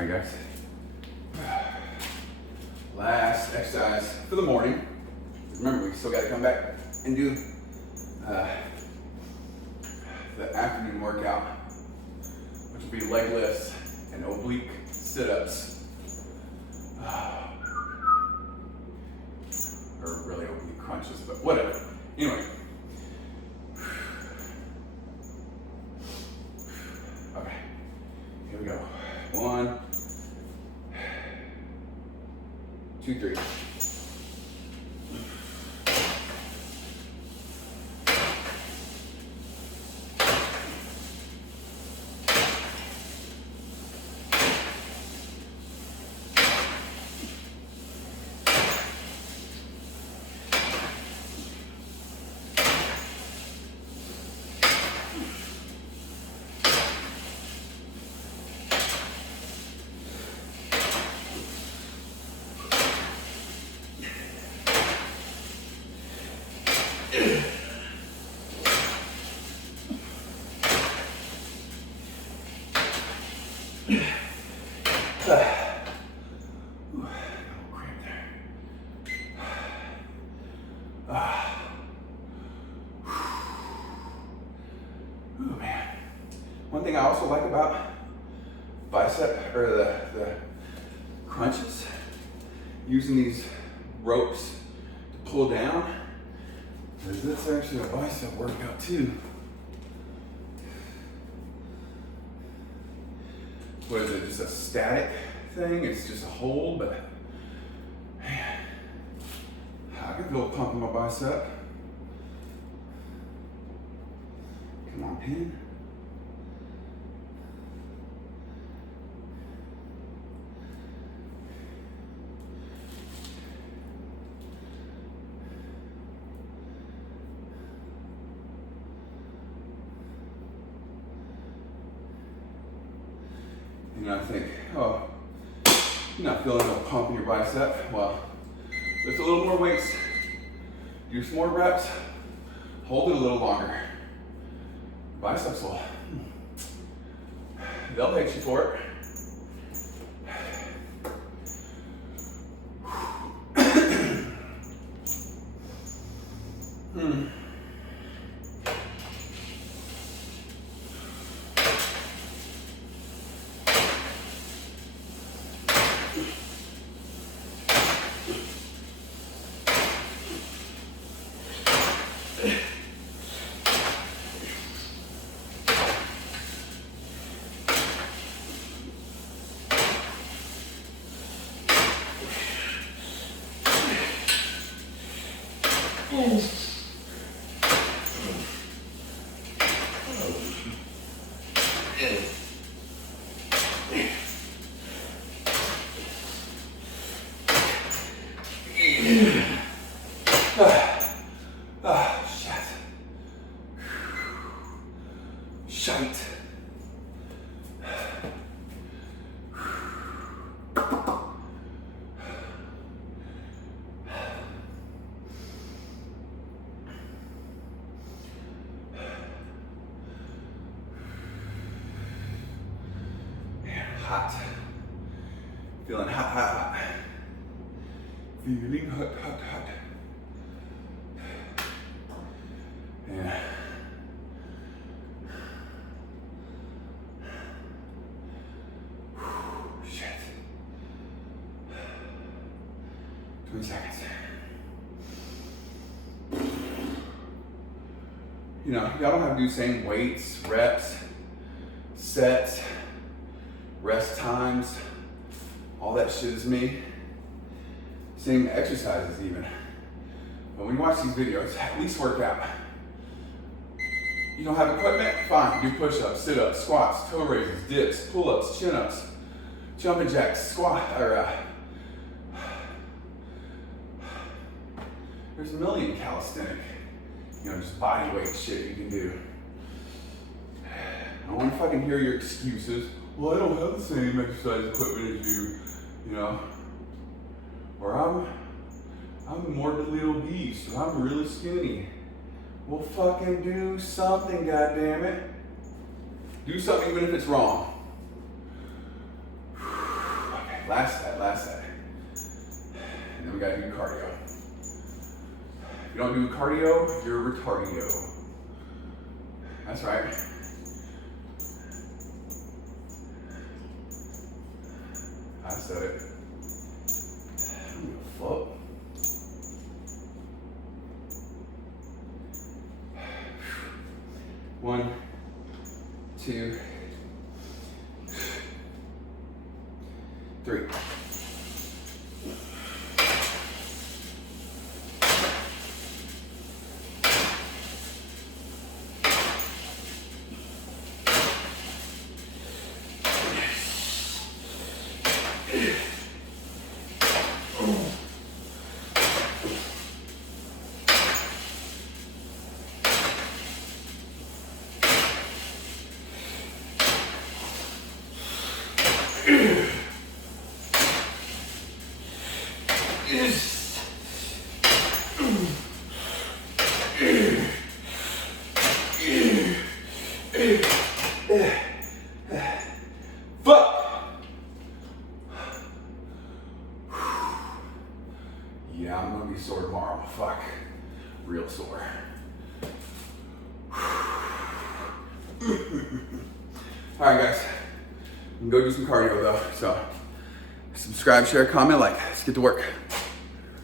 All right, guys. Last exercise for the morning. Remember, we still got to come back and do the afternoon workout, which will be leg lifts and oblique sit-ups. Or really oblique crunches, but whatever. Anyway. Okay, here we go. 1, 2, 3. One thing I also like about bicep or the crunches, using these ropes to pull down, is it's actually a bicep workout too. What is it, just a static thing? It's just a hold, but man, I can feel a pump in my bicep. Come on, pin. You know, I think, oh, you're not feeling a pump in your bicep. Well, lift a little more weights, do some more reps, hold it a little longer. Biceps will, they'll hate you for it. Shite. Hot. Feeling hot, hot, hot. Feeling hot, hot, hot. Yeah. Shit. 20 seconds. You know, y'all don't have to do the same weights, reps, sets, rest times, all that shit is me. Same exercises even. But when you watch these videos, at least work out. You don't have equipment? Fine, do push-ups, sit-ups, squats, toe raises, dips, pull-ups, chin-ups, jumping jacks, squat, or there's a million calisthenic, just body weight shit you can do. I want to fucking hear your excuses. Well, I don't have the same exercise equipment as you, or I'm morbidly obese, or I'm really skinny. Well, fucking do something, goddammit. Do something even if it's wrong. last set. And then we gotta do cardio. If you don't do cardio, you're retardio. That's right. I said it. I don't give a fuck. One, two, three. Yeah, I'm gonna be sore tomorrow. Fuck. Real sore. Alright guys, I'm gonna go do some cardio though. So subscribe, share, comment, like. Let's get to work.